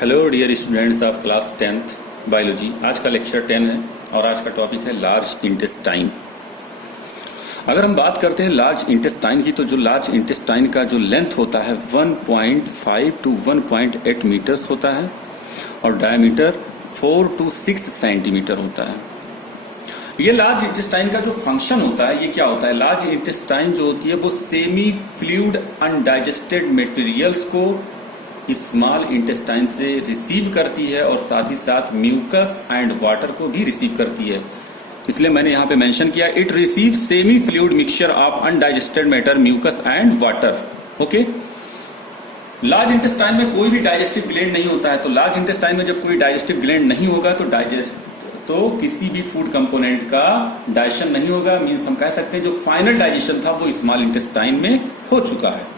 Hello dear students of class 10th biology. आज का lecture 10 है और आज का टॉपिक है लार्ज इंटेस्टाइन। अगर हम बात करते हैं लार्ज इंटेस्टाइन की, तो जो लार्ज इंटेस्टाइन का जो लेंथ होता है 1.5 टू 1.8 मीटर्स होता है और डायमीटर 4 टू 6 सेंटीमीटर होता है। ये लार्ज इंटेस्टाइन का जो फंक्शन होता है ये क्या होता है? लार्ज इंटेस्टाइन जो होती है वो सेमी फ्लूइड अनडाइजेस्टेड मटेरियल्स को स्मॉल इंटेस्टाइन से रिसीव करती है और साथ ही साथ म्यूकस एंड वाटर को भी रिसीव करती है। इसलिए मैंने यहां पे मेंशन किया it receive semi fluid mixture of undigested matter, mucus and water. Okay, large intestine में कोई भी डाइजेस्टिव ग्लैंड नहीं होता है। तो लार्ज इंटेस्टाइन में जब कोई डाइजेस्टिव ग्लैंड नहीं होगा तो किसी भी फूड कंपोनेंट का डाइजेशन नहीं होगा। मीन्स हम कह सकते हैं जो फाइनल डाइजेशन था वो स्मॉल इंटेस्टाइन में हो चुका है।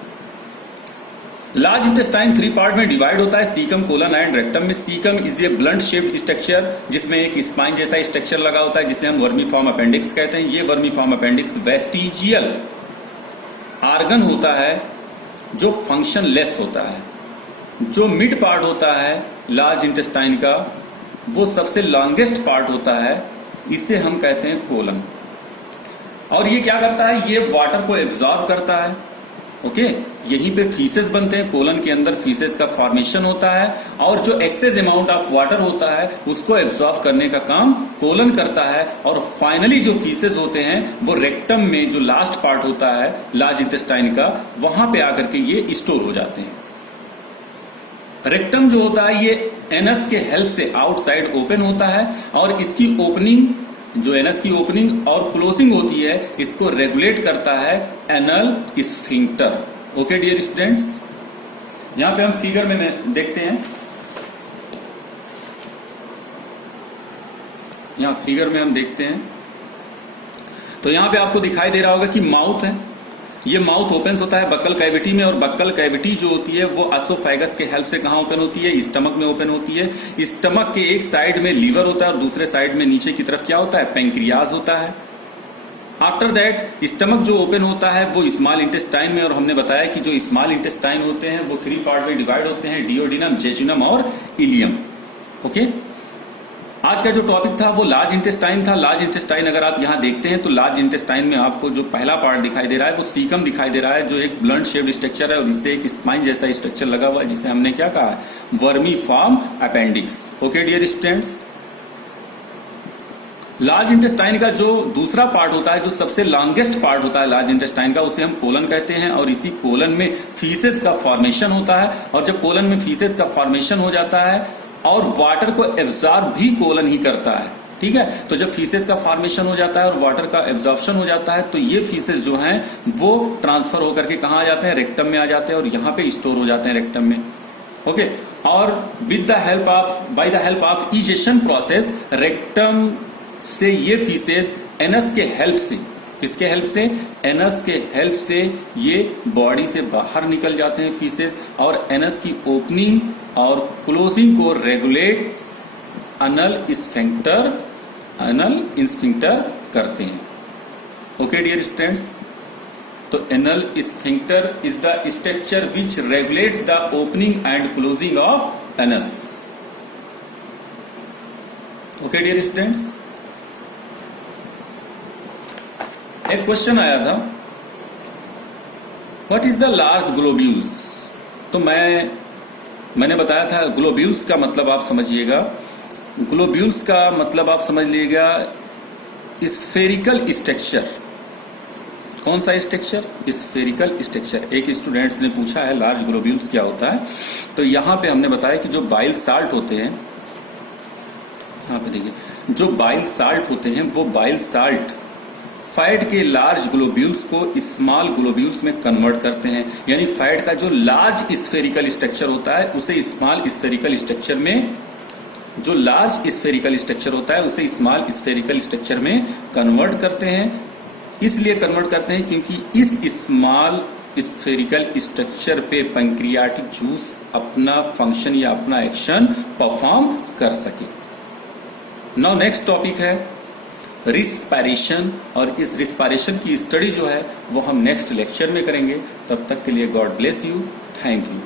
लार्ज इंटेस्टाइन 3 पार्ट में डिवाइड होता है, सीकम, कोलन एंड रेक्टम में। Caecum is a blunt shaped structure जिसमें एक स्पाइन जैसा स्ट्रक्चर लगा होता है जिसे हम वर्मीफॉर्म अपेंडिक्स कहते हैं। ये वर्मीफॉर्म अपेंडिक्स वेस्टिजियल आर्गन होता है जो फंक्शनलेस होता है। जो मिड पार्ट होता है लार्ज इंटेस्टाइन का वो सबसे लॉन्गेस्ट पार्ट होता है, इसे हम कहते हैं कोलन। और ये क्या करता है? ये वाटर को एब्जॉर्ब करता है। ओके, यहीं पे फीसेस बनते हैं। कोलन के अंदर फीसेस का फॉर्मेशन होता है और जो एक्सेस अमाउंट ऑफ वाटर होता है उसको एब्जॉर्ब करने का काम कोलन करता है। और फाइनली जो फीसेस होते हैं वो रेक्टम में जो लास्ट पार्ट होता है लार्ज इंटेस्टाइन का, वहां पे आकर के ये स्टोर हो जाते हैं। रेक्टम जो होता है ये एनस के हेल्प से आउटसाइड ओपन होता है और इसकी ओपनिंग, जो एनस की ओपनिंग और क्लोजिंग होती है, इसको रेगुलेट करता है anal sphincter. Okay dear students, यहां पे हम फिगर में देखते हैं। यहां फिगर में हम देखते हैं तो यहां पे आपको दिखाई दे रहा होगा कि माउथ है। ये माउथ ओपन होता है बक्कल कैविटी में, और बक्कल कैविटी जो होती है वो एसोफेगस के हेल्प से कहां ओपन होती है? स्टमक में ओपन होती है। स्टमक के एक साइड में लीवर होता है और दूसरे साइड में नीचे की तरफ क्या होता है? पेंक्रियाज होता है। आफ्टर दैट स्टमक जो ओपन होता है वो स्मॉल इंटेस्टाइन में, और हमने बताया कि जो स्मॉल इंटेस्टाइन होते हैं वो 3 पार्ट में डिवाइड होते हैं, डिओडिनम, जेजुनम और इलियम। ओके, आज का जो टॉपिक था वो लार्ज इंटेस्टाइन था। लार्ज इंटेस्टाइन अगर आप यहां देखते हैं तो लार्ज इंटेस्टाइन में आपको जो पहला पार्ट दिखाई दे रहा है वो सीकम दिखाई दे रहा है, जो एक ब्लंट शेप्ड स्ट्रक्चर है और इससे एक स्पाइन जैसा स्ट्रक्चर लगा हुआ है जिसे हमने क्या कहा? Vermiform appendix. Okay dear students, large intestine का जो दूसरा पार्ट होता है, जो सबसे लॉन्गेस्ट पार्ट होता है लार्ज इंटेस्टाइन का, उसे हम कोलन कहते हैं। और इसी कोलन में फीसेस का फॉर्मेशन होता है, और जब कोलन में फीसेस का फॉर्मेशन हो जाता है और वाटर को एब्जॉर्ब भी कोलन ही करता है। ठीक है, तो जब फीसेस का फॉर्मेशन हो जाता है और वाटर का एब्जॉर्प्शन हो जाता है तो ये फीसेस जो हैं वो ट्रांसफर होकर के कहां आ जाते हैं? रेक्टम में आ जाते हैं और यहां पे स्टोर हो जाते हैं रेक्टम में। ओके, और by the help of egestion process rectum से ये फीसेस एनस के हेल्प से, किसके हेल्प से? एनस के हेल्प से ये बॉडी से बाहर निकल जाते हैं फीसेस, और एनस की ओपनिंग और क्लोजिंग को रेगुलेट अनल स्फिंक्टर करते हैं। ओके डियर स्टूडेंट्स, तो anal sphincter is the structure which regulates the opening and closing of anus. Okay dear students, एक क्वेश्चन आया था, what is the large globules? तो मैंने बताया था ग्लोब्यूल्स का मतलब आप समझिएगा, ग्लोब्यूल्स का मतलब आप समझ लीजिएगा स्फेरिकल स्ट्रक्चर। कौन सा स्ट्रक्चर? Spherical structure. एक स्टूडेंट्स ने पूछा है लार्ज ग्लोब्यूल्स क्या होता है, तो यहां पे हमने बताया कि जो बाइल साल्ट होते हैं, यहां पे देखिए, जो बाइल साल्ट होते हैं वो बाइल साल्ट फैट के लार्ज ग्लोब्यूल्स को स्मॉल ग्लोब्यूल्स में कन्वर्ट करते हैं। यानी फैट का जो लार्ज स्फेरिकल स्ट्रक्चर होता है उसे स्मॉल स्फेरिकल स्ट्रक्चर में, जो लार्ज स्फेरिकल स्ट्रक्चर होता है उसे स्मॉल स्फेरिकल स्ट्रक्चर में कन्वर्ट करते हैं। इसलिए कन्वर्ट करते हैं क्योंकि इस स्मॉल स्फेरिकल स्ट्रक्चर पे पैंक्रियाटिक जूस अपना फंक्शन या अपना एक्शन परफॉर्म कर सके। नाउ नेक्स्ट टॉपिक है रिस्पायरेशन, और इस रिस्पायरेशन की स्टडी जो है वो हम नेक्स्ट लेक्चर में करेंगे। तब तक के लिए God bless you, thank you.